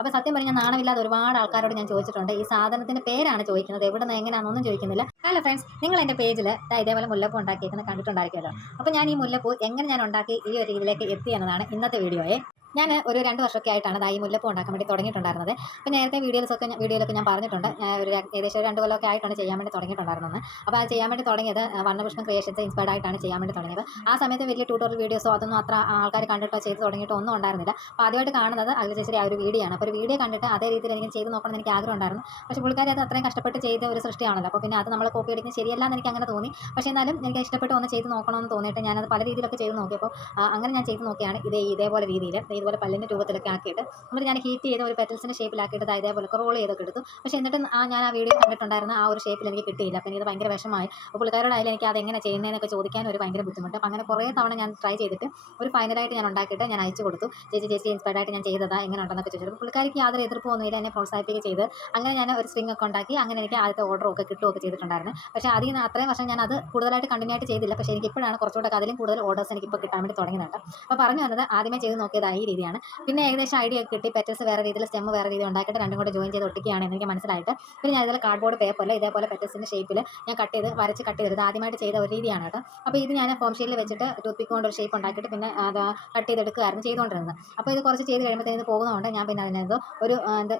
അപ്പോൾ സത്യം പറഞ്ഞാൽ നാണമില്ലാതെ ഒരുപാട് ആൾക്കാരോട് ഞാൻ ചോദിച്ചിട്ടുണ്ട്. ഈ സാധനത്തിൻ്റെ പേരാണ് ചോദിക്കുന്നത്, എവിടുന്ന് എങ്ങനെയാണെന്നൊന്നും ചോദിക്കുന്നില്ല. ഹലോ ഫ്രണ്ട്സ്, നിങ്ങൾ എൻ്റെ പേജിൽ ഇതേപോലെ മുല്ലപ്പൂ ഉണ്ടാക്കിയിരിക്കുന്നത് കണ്ടിട്ടുണ്ടായിരിക്കുമല്ലോ. അപ്പോൾ ഞാൻ ഈ മുല്ലപ്പൂ എങ്ങനെ ഞാൻ ഉണ്ടാക്കി ഈ ഒരു രീതിയിലേക്ക് എത്തി എന്നതാണ് ഇന്നത്തെ വീഡിയോയെ. ഞാൻ ഒരു 2 വർഷമൊക്കെ ആയിട്ടാണ് ഈ മുല്ലപ്പൂ ഉണ്ടാക്കാൻ വേണ്ടി തുടങ്ങിയിട്ടുണ്ടായിരുന്നത്. അപ്പോൾ നേരത്തെ വീഡിയോയിലൊക്കെ ഞാൻ പറഞ്ഞിട്ടുണ്ട്, ഒരു ഏകദേശം 2 കൊല്ലമൊക്കെ ആയിട്ടാണ് ചെയ്യാൻ വേണ്ടി തുടങ്ങിയിട്ടുണ്ടായിരുന്നത്. അപ്പോൾ അത് ചെയ്യാൻ വേണ്ടി തുടങ്ങിയത് വർണ്ണകൃഷ്ണ ക്രിയേഷൻസ് ഇൻസ്പയർഡ് ആയിട്ടാണ് ചെയ്യാൻ വേണ്ടി തുടങ്ങിയത്. ആ സമയത്ത് വലിയ ട്യൂട്ടോറിയൽ വീഡിയോസോ അതൊന്നും അത്ര ആൾക്കാർ കണ്ടിട്ടോ ചെയ്ത് തുടങ്ങിയിട്ടോ ഒന്നും ഉണ്ടായിരുന്നില്ല. അപ്പോൾ ആദ്യമായിട്ട് കാണുന്നത് അഖില ചേച്ചിയുടെ ആ ഒരു വീഡിയോ ആണ്. അപ്പോൾ ഒരു വീഡിയോ കണ്ടിട്ട് അതേ രീതിയിൽ എനിക്ക് ചെയ്ത് നോക്കണമെന്ന് എനിക്ക് ആഗ്രഹം ഉണ്ടായിരുന്നു. പക്ഷേ പുള്ളിക്കാരി അത് അത്രയും കഷ്ടപ്പെട്ട് ചെയ്ത ഒരു സൃഷ്ടിയാണല്ലോ. അപ്പോൾ പിന്നെ അത് നമ്മൾ കോപ്പി അടിക്കുന്നത് ശരിയല്ല എന്ന് എനിക്ക് അങ്ങനെ തോന്നി. പക്ഷേ എന്നാലും എനിക്ക് ഇഷ്ടപ്പെട്ട് ഒന്ന് ചെയ്ത് നോക്കണമെന്ന് തോന്നിയിട്ട് ഞാനത് പല രീതിയിലൊക്കെ ചെയ്ത് നോക്കിയപ്പോൾ അങ്ങനെ ഞാൻ ചെയ്ത് നോക്കിയാണ് ഇതേപോലെ രീതിയിൽ ഇതുപോലെ പല്ലിൻ്റെ രൂപത്തിലൊക്കെ ആക്കിയിട്ട് എന്നിട്ട് ഞാൻ ഹീറ്റ് ചെയ്ത ഒരു പെറ്റൽസിൻ്റെ ഷേപ്പിലാക്കിയിട്ട് ഇതേപോലെ റോൾ ചെയ്തൊക്കെ എടുത്തു. പക്ഷേ എന്നിട്ടും ഞാൻ ആ വീഡിയോ കണ്ടിട്ടുണ്ടായിരുന്ന ആ ഒരു ഷേപ്പിൽ എനിക്ക് കിട്ടിയില്ല. അപ്പോൾ എനിക്കത് ഭയങ്കര വിഷമമായി. അപ്പോൾ പുള്ളിക്കാരോടായാലും എനിക്ക് അതെങ്ങനെ ചെയ്യുന്നതെന്നൊക്കെ ചോദിക്കാൻ ഒരു ഭയങ്കര ബുദ്ധിമുട്ട്. അപ്പോൾ അങ്ങനെ കുറേ തവണ ഞാൻ ട്രൈ ചെയ്തിട്ട് ഒരു ഫൈനലായിട്ട് ഞാൻ ഉണ്ടാക്കിയിട്ട് ഞാൻ അയച്ചു കൊടുത്തു. ചേച്ചി ഇൻസ്പയർഡ് ആയിട്ട് ഞാൻ ചെയ്തതാ, എങ്ങനെ ഉണ്ടെന്നൊക്കെ ചോദിച്ചു. പുള്ളിക്കാരിക്ക് യാതൊരു എതിർപ്പൊന്നുമില്ല, എന്നെ പ്രോത്സാഹിപ്പിക്കുക ചെയ്ത്. അങ്ങനെ ഞാൻ ഒരു സ്ട്രിങ് ഒക്കെ ഉണ്ടാക്കി അങ്ങനെ എനിക്ക് ആദ്യത്തെ ഓർഡറൊക്കെ കിട്ടുകയൊക്കെ ചെയ്തിട്ടുണ്ടായിരുന്നു. പക്ഷേ അതിൽ നിന്ന് അത്രയും വർഷം ഞാൻ അത് കൂടുതലായിട്ട് കണ്ടിന്യൂ ആയിട്ട് ചെയ്തില്ല. പക്ഷേ എനിക്ക് ഇപ്പോഴാണ് കുറച്ചുകൂടെ അതിലും കൂടുതൽ ഓർഡേഴ്സ് എനിക്കിപ്പോൾ കിട്ടാൻ വേണ്ടി തുടങ്ങുന്നുണ്ട്. അപ്പോൾ പറഞ്ഞു വന്നത് ആദ്യമേ ചെയ്ത് നോക്കിയതായി ഈ രീതിയാണ്. പിന്നെ ഏകദേശം ഐഡിയ ഒക്കെ കിട്ടി. പെറ്റൽസ് വേറെ രീതിയിൽ, സ്റ്റെം വേറെ രീതിയിൽ ഉണ്ടാക്കിയിട്ട് രണ്ടും കൂടെ ജോയിൻ ചെയ്ത് ഒട്ടിക്കുകയാണ് എനിക്ക് മനസ്സിലായിട്ട്. പിന്നെ ഞാൻ ഇതിൽ കാർഡ്ബോർഡ് പേപ്പറിൽ ഇതേപോലെ പെറ്റൽസിൻ്റെ ഷേപ്പിൽ ഞാൻ കട്ട് ചെയ്തെടുത്ത് ആദ്യമായിട്ട് ചെയ്ത ഒരു രീതിയാണ് കേട്ടോ. അപ്പോൾ ഇത് ഞാൻ ഫോം ഷീറ്റിൽ വെച്ചിട്ട് ടൂത്ത് പിക്ക് കൊണ്ട് ഒരു ഷേപ്പ് ഉണ്ടാക്കിയിട്ട് പിന്നെ അത് കട്ട് ചെയ്തെടുക്കുകയായിരുന്നു ചെയ്തുകൊണ്ടിരുന്നത്. അപ്പോൾ ഇത് കുറച്ച് ചെയ്ത് കഴിയുമ്പോഴത്തേന് പോകുന്നതുകൊണ്ട് ഞാൻ പിന്നെ അതിനകത്ത് ഒരു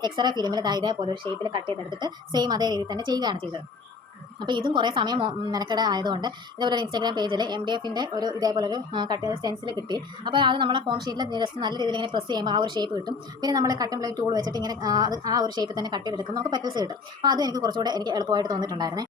എക്സ്റേ ഫിലിമിൽ ഇതേപോലെ ഒരു ഷേപ്പിൽ കട്ട് ചെയ്തെടുത്തിട്ട് സെയിം അതേ രീതിയിൽ തന്നെ ചെയ്യുകയാണ് ചെയ്തത്. അപ്പോൾ ഇതും കുറേ സമയം മെനക്കെട ആയതുകൊണ്ട് ഇതേപോലെ ഇൻസ്റ്റാഗ്രാം പേജിൽ MDFൻ്റെ ഒരു ഇതേപോലെ ഒരു കട്ട് ചെയ്ത സ്റ്റെൻസിൽ കിട്ടി. അപ്പോൾ അത് നമ്മളെ ഫോം ഷീറ്റിൽ ജസ്റ്റ് നല്ല രീതിയിൽ ഇങ്ങനെ പ്രസ് ചെയ്യുമ്പോൾ ആ ഒരു ഷേപ്പ് കിട്ടും. പിന്നെ നമ്മൾ കട്ട് ആൻഡ് ബ്ലേഡ് ടൂൾ വെച്ചിട്ട് ഇങ്ങനെ ആ ഒരു ഷേപ്പിൽ തന്നെ കട്ട് ചെയ്തെടുക്കും, നമുക്ക് പെറ്റൽസ് കിട്ടും. അപ്പോൾ അതും എനിക്ക് കുറച്ചുകൂടെ എനിക്ക് എളുപ്പമായിട്ട് തോന്നിയിട്ടുണ്ടായിരുന്നേ.